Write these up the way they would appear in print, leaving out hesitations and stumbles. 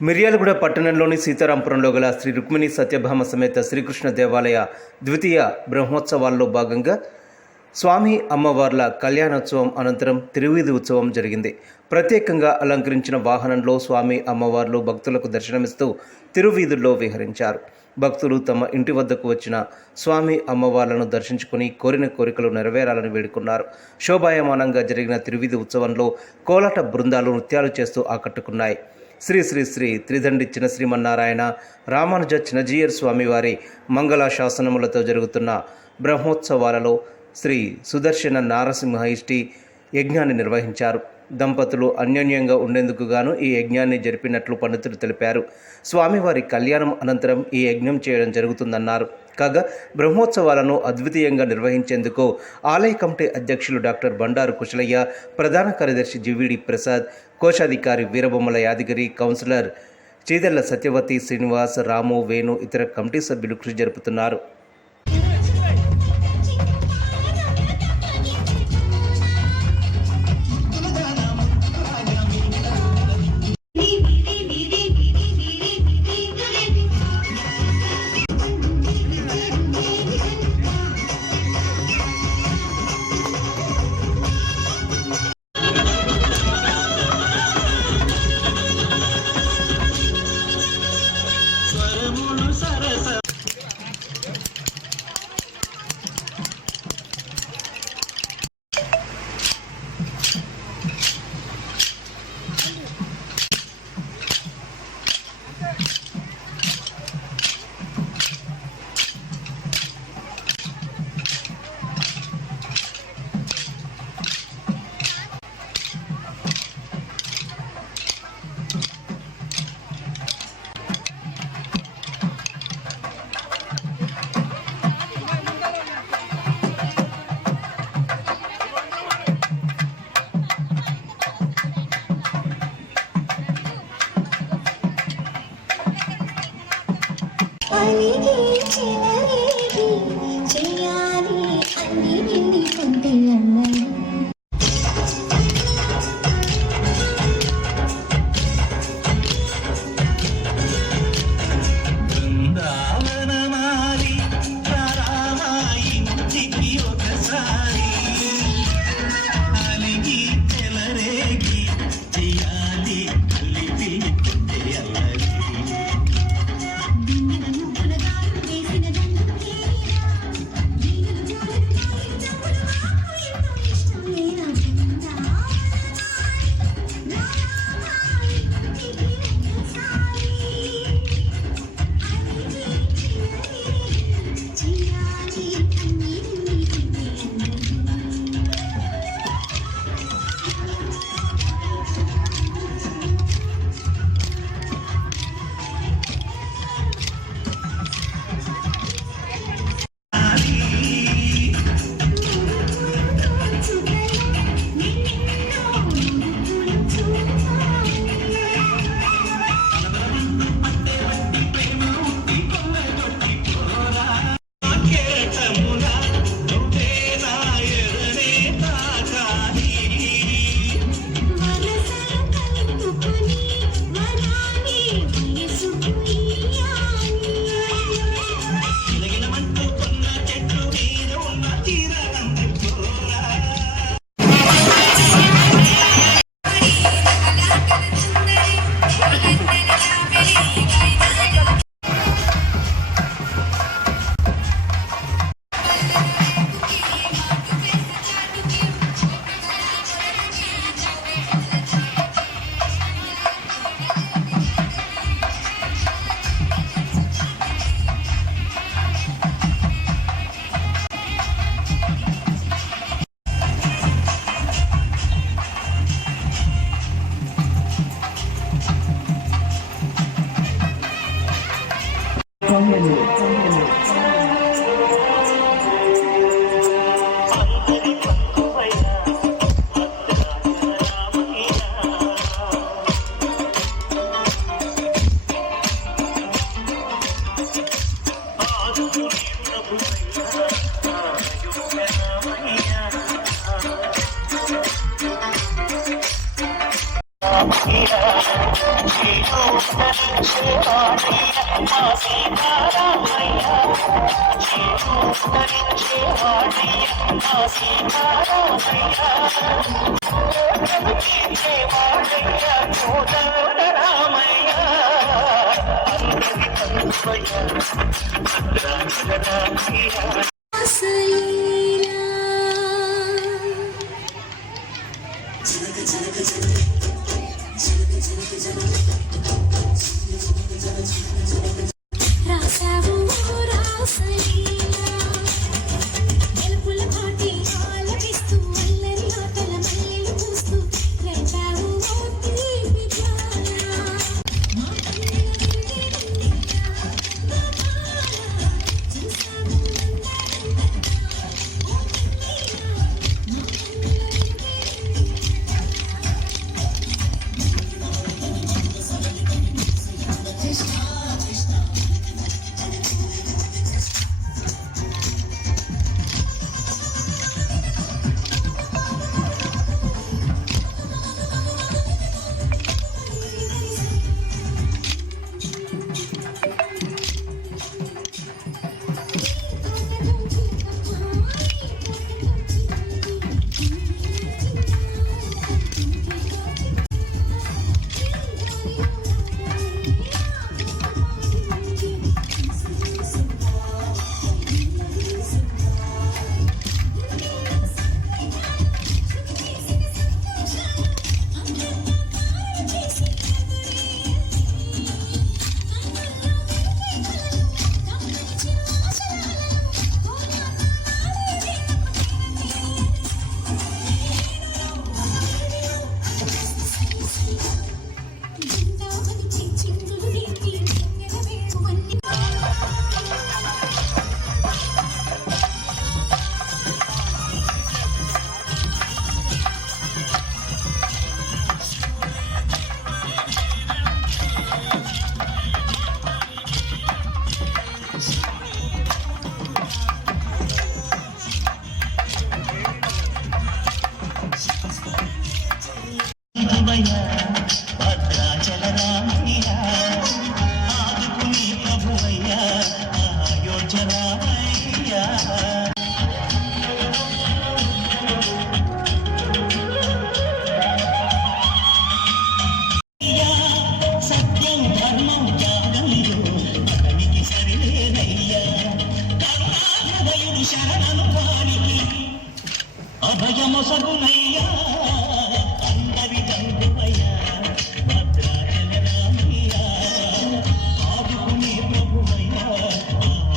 మిర్యాలగూడ పట్టణంలోని సీతారాంపురంలో గల శ్రీ రుక్మిణి సత్యభామ సమేత శ్రీకృష్ణ దేవాలయ ద్వితీయ బ్రహ్మోత్సవాల్లో భాగంగా స్వామి అమ్మవార్ల కళ్యాణోత్సవం అనంతరం తిరువీధి ఉత్సవం జరిగింది. ప్రత్యేకంగా అలంకరించిన వాహనంలో స్వామి అమ్మవార్లు భక్తులకు దర్శనమిస్తూ తిరువీధుల్లో విహరించారు. భక్తులు తమ ఇంటి వద్దకు వచ్చిన స్వామి అమ్మవార్లను దర్శించుకుని కోరిన కోరికలు నెరవేరాలని వేడుకున్నారు. శోభాయమానంగా జరిగిన తిరువీధి ఉత్సవంలో కోలాట బృందాలు నృత్యాలు చేస్తూ ఆకట్టుకున్నాయి. శ్రీ శ్రీ శ్రీ త్రిదండి చిన శ్రీమన్నారాయణ రామానుజ చినజీయర్ స్వామివారి మంగళాశాసనములతో జరుగుతున్న బ్రహ్మోత్సవాలలో శ్రీ సుదర్శన నారసింహ ఇష్టి యజ్ఞాన్ని నిర్వహించారు. దంపతులు అన్యోన్యంగా ఉండేందుకు గాను ఈ యజ్ఞాన్ని జరిపినట్లు పండితులు తెలిపారు. స్వామివారి కళ్యాణం అనంతరం ఈ యజ్ఞం చేయడం జరుగుతుందన్నారు. కాగా బ్రహ్మోత్సవాలను అద్వితీయంగా నిర్వహించేందుకు ఆలయ కమిటీ అధ్యక్షులు డాక్టర్ బండారు కుశలయ్య, ప్రధాన కార్యదర్శి జివిడి ప్రసాద్, కోశాధికారి వీరబొమ్మల యాదగిరి, కౌన్సిలర్ చీదెళ్ల సత్యవతి, శ్రీనివాస్, రాము, వేణు ఇతర కమిటీ సభ్యులు కృషి జరుపుతున్నారు. రాసావు రాసలీలా గెలుపుల పాటి ఆలపిస్తూ అల్లరి ఆటల మల్లెలు పూస్తూ రేపావు ఓ తీపి జ్వాల మా చూసావు అభయమొసగునయ్యా అందరి తండ్రివయ్యా భద్రాచల రామయ్యా ఆదుకునే ప్రభువయ్యా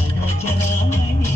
ఆలోచనామణి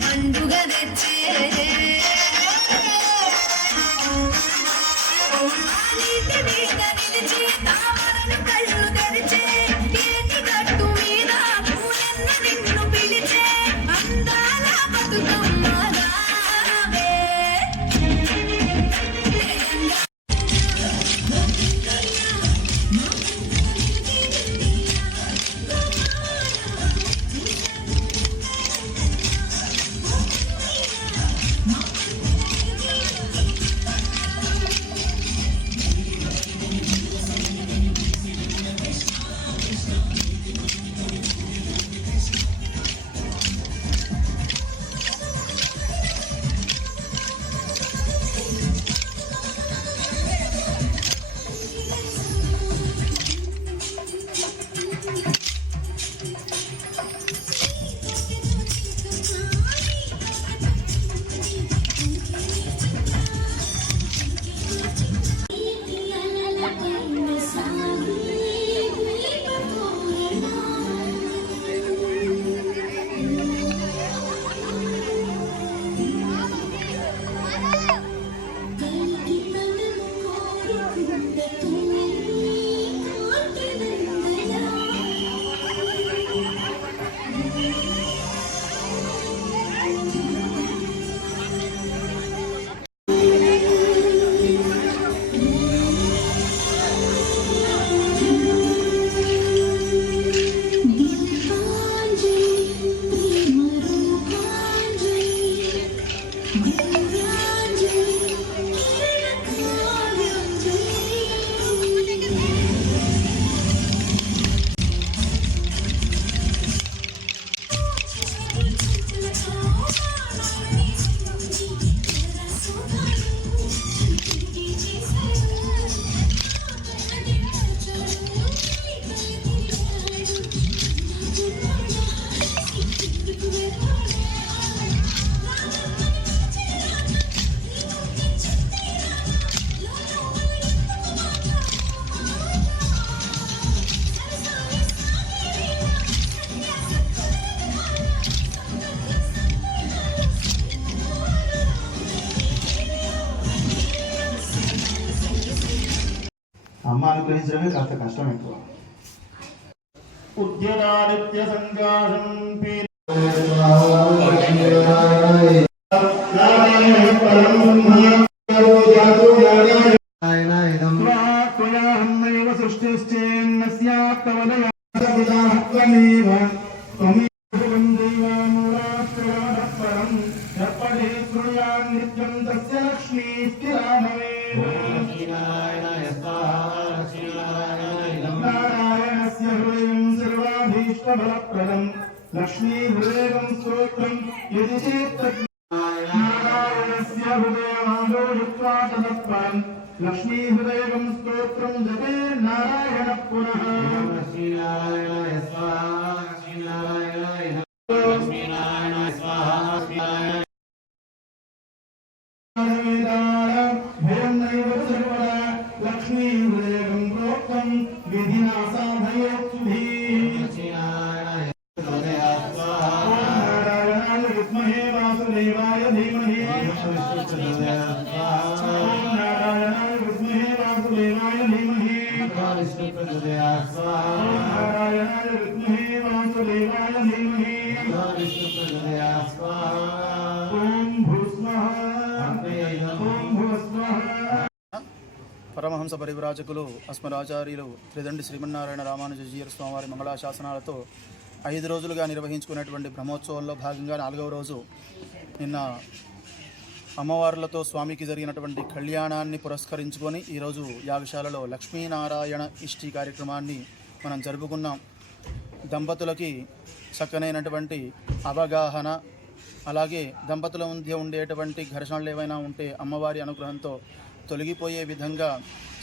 పండుగ తెచ్చే నీటి మీద నిలిచి తామరని అమ్మ అనుగ్రహించడమే కాస్త కష్టం ఎక్కువ. ఉద్యదాదిత్య సంకాశం త్వయాహన్నైవ సృష్టిశ్చేన్నస్యాత్తవదయాత్వమేవ త్వమేవం దైవానురాత్రయాదపరం యప్పడే శృణుయాన్ నిత్యం తస్య లక్ష్మీ స్థిరామవేవ. నారాయణస్య హృదయం సర్వాభీష్టఫలప్రదం లక్ష్మీ హృదయం స్తోత్రం యది చేత్ నారాయణస్య హృదయమాదో యుక్త్వా తదత్పరం లక్ష్మీ హృదయం స్తోత్రం జపే నారాయణ పునః. లక్ష్మీ హృదయం ప్రోక్తం విధినా సాధయోక్తుభిః. నారాయణాయ విద్మహే వాసుదేవాయ ధీమహి. నారాయణాయ విద్మహే వాసుదేవాయ ధీమహి. నారాయణాయ విద్మహే వాసుదేవాయ ధీమహి. ఓం భూస్వః ఓం భూస్వః. పరమహంస పరివ్రాజకులు అస్మరాచార్యులు త్రిదండి శ్రీమన్నారాయణ రామానుజీయర్ స్వామివారి మంగళాశాసనాలతో 5 రోజులుగా నిర్వహించుకున్నటువంటి బ్రహ్మోత్సవంలో భాగంగా 4వ రోజు నిన్న అమ్మవార్లతో స్వామికి జరిగినటువంటి కళ్యాణాన్ని పురస్కరించుకొని ఈరోజు యాగశాలలో లక్ష్మీనారాయణ ఇష్టి కార్యక్రమాన్ని మనం జరుపుకున్నాం. దంపతులకి చక్కనైనటువంటి అవగాహన, అలాగే దంపతుల మధ్య ఉండేటువంటి ఘర్షణలు ఏవైనా ఉంటే అమ్మవారి అనుగ్రహంతో తొలగిపోయే విధంగా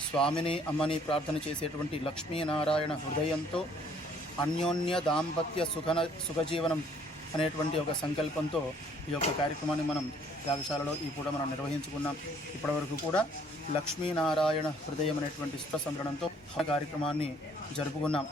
స్వామిని అమ్మని ప్రార్థన చేసేటువంటి లక్ష్మీనారాయణ హృదయంతో అన్యోన్య దాంపత్య సుఖజీవనం అనేటువంటి ఒక సంకల్పంతో ఈ యొక్క కార్యక్రమాన్ని మనం యాగశాలలో ఈ పూట మనం నిర్వహించుకున్నాం. ఇప్పటివరకు కూడా లక్ష్మీనారాయణ హృదయం అనేటువంటి శుభ సంగ్రహంతో కార్యక్రమాన్ని జరుపుకున్నాం.